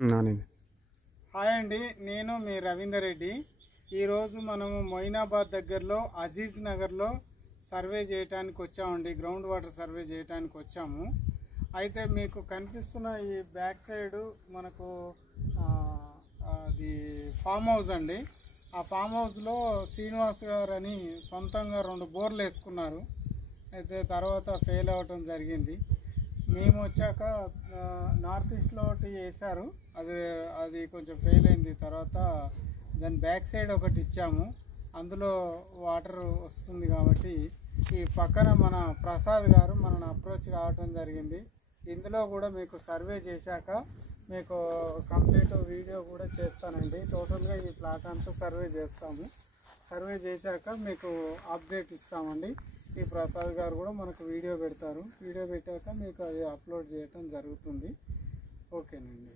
నానండి. Hi అండి, నేను మీ రవీందర్ రెడ్డి. ఈరోజు మనము మొయినాబాద్ దగ్గరలో అజీజ్ నగర్లో సర్వే చేయడానికి వచ్చామండి. గ్రౌండ్ వాటర్ సర్వే చేయడానికి వచ్చాము. అయితే మీకు కనిపిస్తున్న ఈ బ్యాక్ సైడ్ మనకు అది ఫామ్ హౌస్ అండి. ఆ ఫామ్ హౌస్లో శ్రీనివాస్ గారు అని సొంతంగా 2 బోర్లు వేసుకున్నారు. అయితే తర్వాత ఫెయిల్ అవ్వటం జరిగింది. మేము వచ్చాక నార్త్ ఈస్ట్లో ఒకటి వేశారు, అది కొంచెం ఫెయిల్ అయింది. తర్వాత దాని బ్యాక్ సైడ్ ఒకటి ఇచ్చాము, అందులో వాటర్ వస్తుంది. కాబట్టి ఈ పక్కన మన ప్రసాద్ గారు మనల్ని అప్రోచ్ కావటం జరిగింది. ఇందులో కూడా మీకు సర్వే చేశాక మీకు కంప్లీట్ వీడియో కూడా చేస్తానండి. టోటల్గా ఈ ప్లాట్ అంతా సర్వే చేస్తాము. సర్వే చేశాక మీకు అప్డేట్ ఇస్తామండి. ఈ ప్రసాద్ గారు కూడా మనకు వీడియో పెడతారు. వీడియో పెట్టాక మీకు అది అప్లోడ్ చేయటం జరుగుతుంది. ఓకేనండి.